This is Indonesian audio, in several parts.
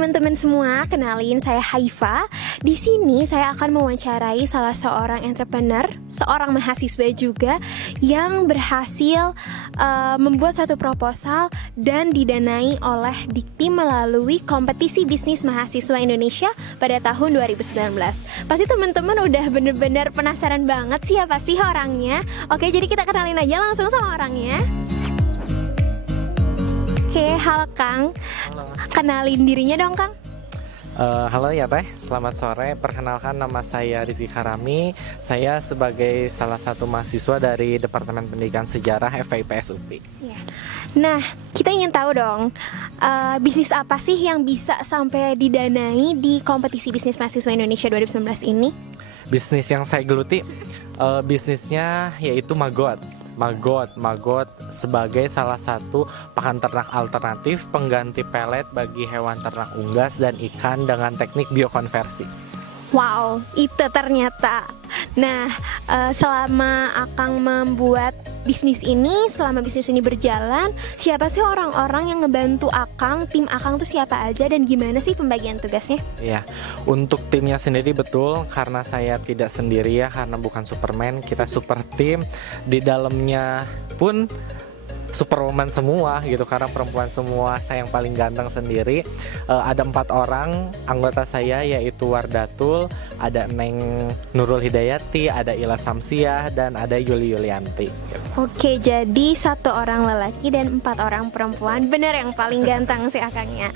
teman-teman semua, kenalin saya Haifa. Di sini saya akan mewawancarai salah seorang entrepreneur, seorang mahasiswa juga yang berhasil membuat suatu proposal dan didanai oleh Dikti melalui kompetisi bisnis mahasiswa Indonesia pada tahun 2019. Pasti teman-teman udah bener-bener penasaran banget siapa sih orangnya. Oke, jadi kita kenalin aja langsung sama orangnya. Oke, halo Kang. Halo. Kenalin dirinya dong, Kang. Halo ya Teh, selamat sore. Perkenalkan, nama saya Rizky Karami. Saya sebagai salah satu mahasiswa dari Departemen Pendidikan Sejarah FIPS UPI. Ya. Nah, kita ingin tahu dong, bisnis apa sih yang bisa sampai didanai di kompetisi bisnis mahasiswa Indonesia 2019 ini? Bisnis yang saya geluti, bisnisnya yaitu Magot sebagai salah satu pakan ternak alternatif pengganti pelet bagi hewan ternak unggas dan ikan dengan teknik biokonversi. Wow, itu ternyata. Nah, selama Akang membuat bisnis ini, selama bisnis ini berjalan, siapa sih orang-orang yang ngebantu Akang? Tim Akang tuh siapa aja dan gimana sih pembagian tugasnya? Ya, untuk timnya sendiri betul, karena saya tidak sendiri ya, karena bukan Superman, kita super tim. Di dalamnya pun Superwoman semua gitu, karena perempuan semua, saya yang paling ganteng sendiri. Ada 4 orang anggota saya, yaitu Wardatul, ada Neng Nurul Hidayati, ada Ila Samsiah, dan ada Yuli Yulianti gitu. Oke, jadi 1 orang lelaki dan 4 orang perempuan. Bener yang paling ganteng sih Akangnya.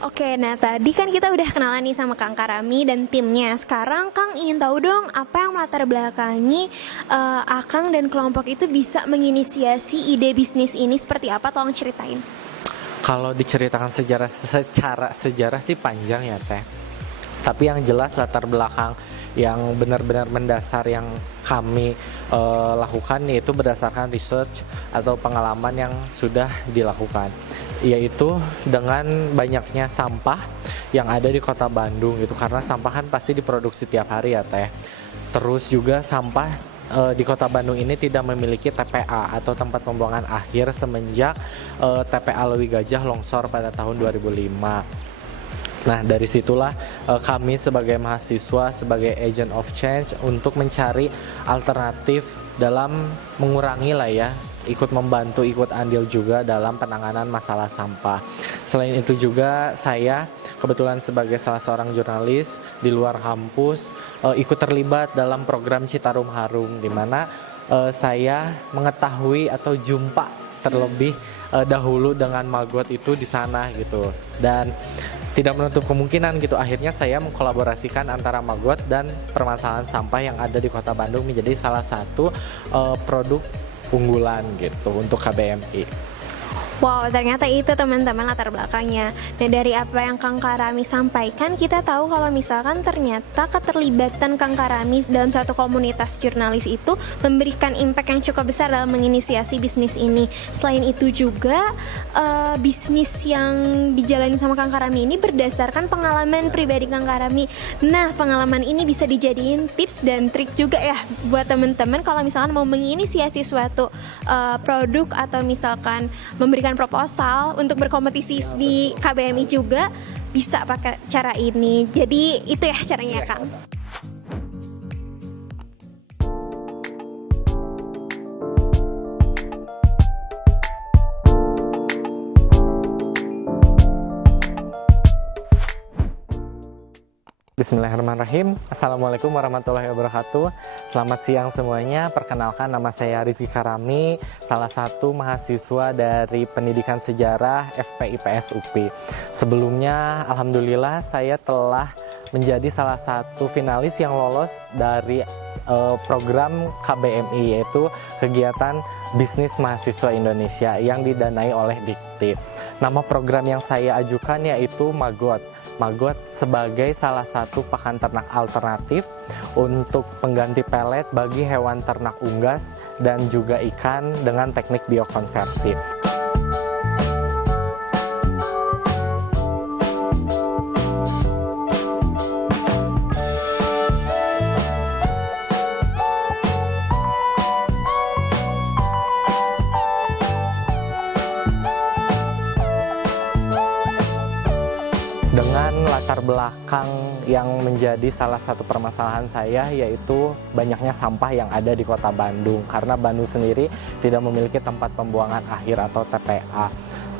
Oke, nah tadi kan kita udah kenalan nih sama Kang Karami dan timnya. Sekarang Kang ingin tahu dong apa yang melatar belakangi Akang dan kelompok itu bisa menginisiasi ide bisnis ini seperti apa? Tolong ceritain. Kalau diceritakan secara sejarah sih panjang ya Teh. Tapi yang jelas latar belakang yang benar-benar mendasar yang kami lakukan yaitu berdasarkan research atau pengalaman yang sudah dilakukan, yaitu dengan banyaknya sampah yang ada di kota Bandung gitu, karena sampah kan pasti diproduksi tiap hari ya Teh. Terus juga sampah di kota Bandung ini tidak memiliki TPA atau tempat pembuangan akhir semenjak TPA Lewi Gajah longsor pada tahun 2005. Nah, dari situlah kami sebagai mahasiswa, sebagai agent of change untuk mencari alternatif dalam mengurangi lah ya, ikut membantu, ikut andil juga dalam penanganan masalah sampah. Selain itu juga saya kebetulan sebagai salah seorang jurnalis di luar kampus ikut terlibat dalam program Citarum Harum, di mana saya mengetahui atau jumpa terlebih dahulu dengan Magot itu di sana gitu, dan tidak menutup kemungkinan gitu akhirnya saya mengkolaborasikan antara Magot dan permasalahan sampah yang ada di kota Bandung menjadi salah satu produk unggulan gitu untuk KBMI. Wow, ternyata itu teman-teman latar belakangnya. Dan dari apa yang Kang Karami sampaikan, kita tahu kalau misalkan ternyata keterlibatan Kang Karami dalam suatu komunitas jurnalis itu memberikan impact yang cukup besar dalam menginisiasi bisnis ini. Selain itu juga bisnis yang dijalani sama Kang Karami ini berdasarkan pengalaman pribadi Kang Karami. Nah, pengalaman ini bisa dijadiin tips dan trik juga ya buat teman-teman kalau misalkan mau menginisiasi suatu produk atau misalkan memberikan proposal untuk berkompetisi di KBMI juga bisa pakai cara ini. Jadi itu ya caranya Kang. Bismillahirrahmanirrahim. Assalamualaikum warahmatullahi wabarakatuh. Selamat siang semuanya. Perkenalkan, nama saya Rizky Karami, salah satu mahasiswa dari Pendidikan Sejarah FPIPS UPI. Sebelumnya, alhamdulillah saya telah menjadi salah satu finalis yang lolos dari program KBMI, yaitu kegiatan bisnis mahasiswa Indonesia yang didanai oleh Dikti. Nama program yang saya ajukan yaitu Magot sebagai salah satu pakan ternak alternatif untuk pengganti pelet bagi hewan ternak unggas dan juga ikan dengan teknik biokonversi. dengan latar belakang yang menjadi salah satu permasalahan saya, yaitu banyaknya sampah yang ada di kota Bandung, karena Bandung sendiri tidak memiliki tempat pembuangan akhir atau TPA.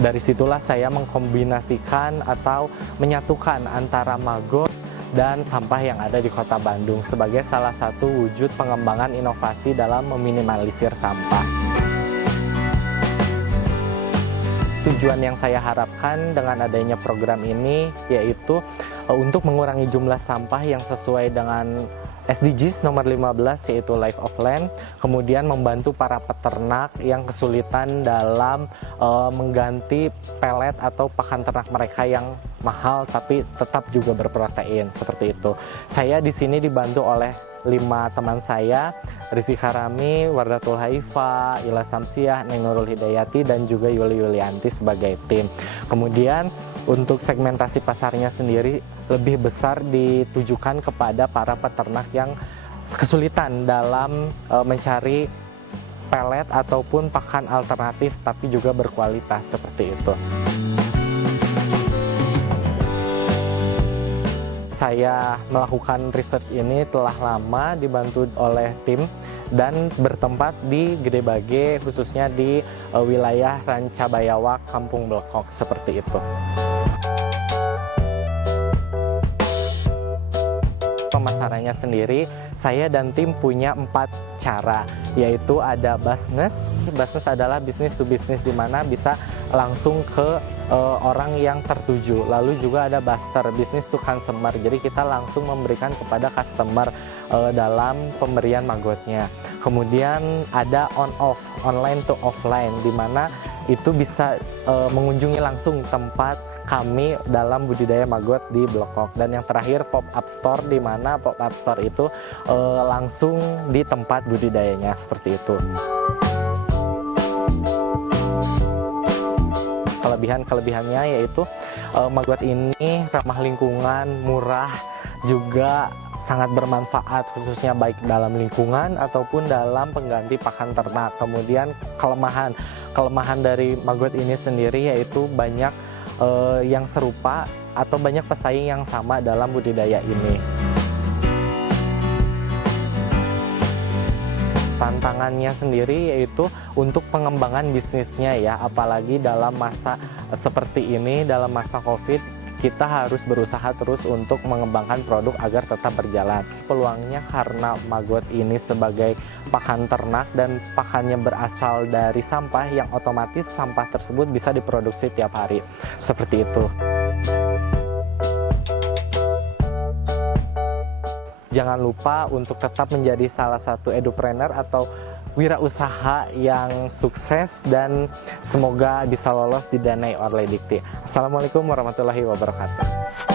Dari situlah saya mengkombinasikan atau menyatukan antara maggot dan sampah yang ada di kota Bandung sebagai salah satu wujud pengembangan inovasi dalam meminimalisir sampah. Tujuan yang saya harapkan dengan adanya program ini yaitu untuk mengurangi jumlah sampah yang sesuai dengan SDGs nomor 15, yaitu Life of Land, kemudian membantu para peternak yang kesulitan dalam mengganti pelet atau pakan ternak mereka yang mahal tapi tetap juga berprotein, seperti itu. Saya di sini dibantu oleh 5 teman saya, Rizky Karami, Wardatul Haifa, Ila Samsiah, Neng Nurul Hidayati, dan juga Yuli Yulianti sebagai tim. Kemudian untuk segmentasi pasarnya sendiri lebih besar ditujukan kepada para peternak yang kesulitan dalam mencari pelet ataupun pakan alternatif tapi juga berkualitas, seperti itu. Saya melakukan research ini telah lama dibantu oleh tim dan bertempat di Gede Bage, khususnya di wilayah Rancabayawak, Kampung Blekok, seperti itu. Pemasarannya sendiri, saya dan tim punya 4 cara, yaitu ada business. Business adalah bisnis to bisnis, di mana bisa langsung ke orang yang tertuju. Lalu juga ada buster, business to consumer, jadi kita langsung memberikan kepada customer dalam pemberian maggotnya. Kemudian ada on off, online to offline, di mana itu bisa mengunjungi langsung tempat kami dalam budidaya maggot di Blekok. Dan yang terakhir pop-up store, di mana pop-up store itu langsung di tempat budidayanya, seperti itu. Kelebihannya yaitu maggot ini ramah lingkungan, murah, juga sangat bermanfaat, khususnya baik dalam lingkungan ataupun dalam pengganti pakan ternak. Kemudian kelemahan dari maggot ini sendiri yaitu banyak yang serupa atau banyak pesaing yang sama dalam budidaya ini. Tantangannya sendiri yaitu untuk pengembangan bisnisnya ya, apalagi dalam masa seperti ini, dalam masa COVID, kita harus berusaha terus untuk mengembangkan produk agar tetap berjalan. Peluangnya karena maggot ini sebagai pakan ternak dan pakannya berasal dari sampah, yang otomatis sampah tersebut bisa diproduksi tiap hari, seperti itu. Jangan lupa untuk tetap menjadi salah satu edupreneur atau wirausaha yang sukses, dan semoga bisa lolos didanai oleh Dikti. Assalamualaikum warahmatullahi wabarakatuh.